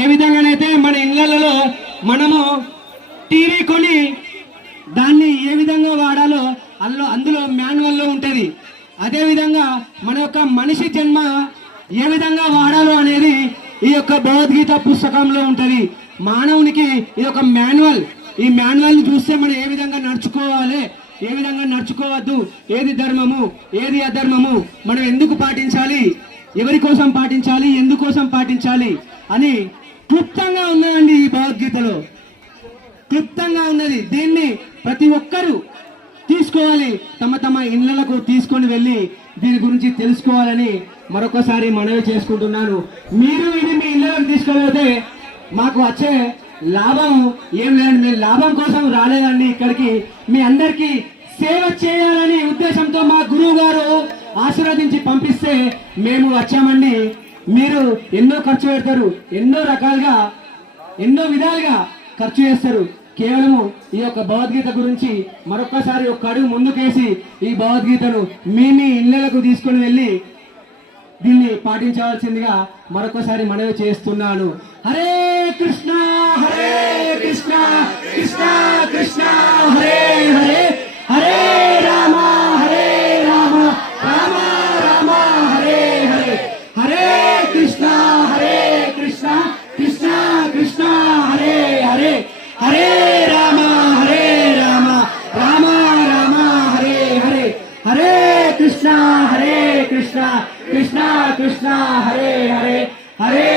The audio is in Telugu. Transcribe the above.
ఏ విధంగానైతే మన ఇళ్లలో మనము టీవీ కొని దాన్ని ఏ విధంగా వాడాలో అందులో మాన్యువల్లో ఉంటుంది. అదేవిధంగా మన యొక్క మనిషి జన్మ ఏ విధంగా వాడాలో అనేది ఈ యొక్క భగవద్గీత పుస్తకంలో ఉంటుంది. మానవునికి ఇది ఒక మాన్యువల్. ఈ మాన్యువల్ని చూస్తే మనం ఏ విధంగా నడుచుకోవాలి, ఏ విధంగా నడుచుకోవద్దు, ఏది ధర్మము ఏది అధర్మము, మనం ఎందుకు పాటించాలి, ఎవరి కోసం పాటించాలి, ఎందుకోసం పాటించాలి అని క్లుప్తంగా ఉన్నదండి. ఈ భగవద్గీతలో క్లుప్తంగా ఉన్నది. దీన్ని ప్రతి ఒక్కరూ తీసుకోవాలి, తమ తమ ఇళ్లకు తీసుకొని వెళ్ళి దీని గురించి తెలుసుకోవాలని మరొకసారి మనవి చేసుకుంటున్నాను. మీరు ఇది మీ ఇళ్లకు తీసుకోకపోతే మాకు వచ్చే లాభం ఏం లేదండి. మేము లాభం కోసం రాలేదండి ఇక్కడికి, మీ అందరికీ సేవ చేయాలని ఉద్దేశంతో మా గురువు గారు ఆశీర్వదించి పంపిస్తే మేము వచ్చామండి. మీరు ఎన్నో ఖర్చు పెడతారు, ఎన్నో రకాలుగా ఎన్నో విధాలుగా ఖర్చు చేస్తారు. కేవలము ఈ యొక్క భగవద్గీత గురించి మరొక్కసారి ఒక అడుగు ముందుకేసి ఈ భగవద్గీతను మీ ఇళ్లకు తీసుకొని వెళ్ళి దీన్ని పాటించవలసిందిగా మరొకసారి మనవి చేస్తున్నాను. హరే కృష్ణ హరే కృష్ణ కృష్ణ కృష్ణ హరే హరే, హరే రామ హరే రామ రామ రామ హరే హరే, హరే కృష్ణ కృష్ణ కృష్ణ హరే హరే, హరే రామ రామ రామ హరే హరే, హరే కృష్ణ కృష్ణ కృష్ణ కృష్ణ హరే హరే, హరే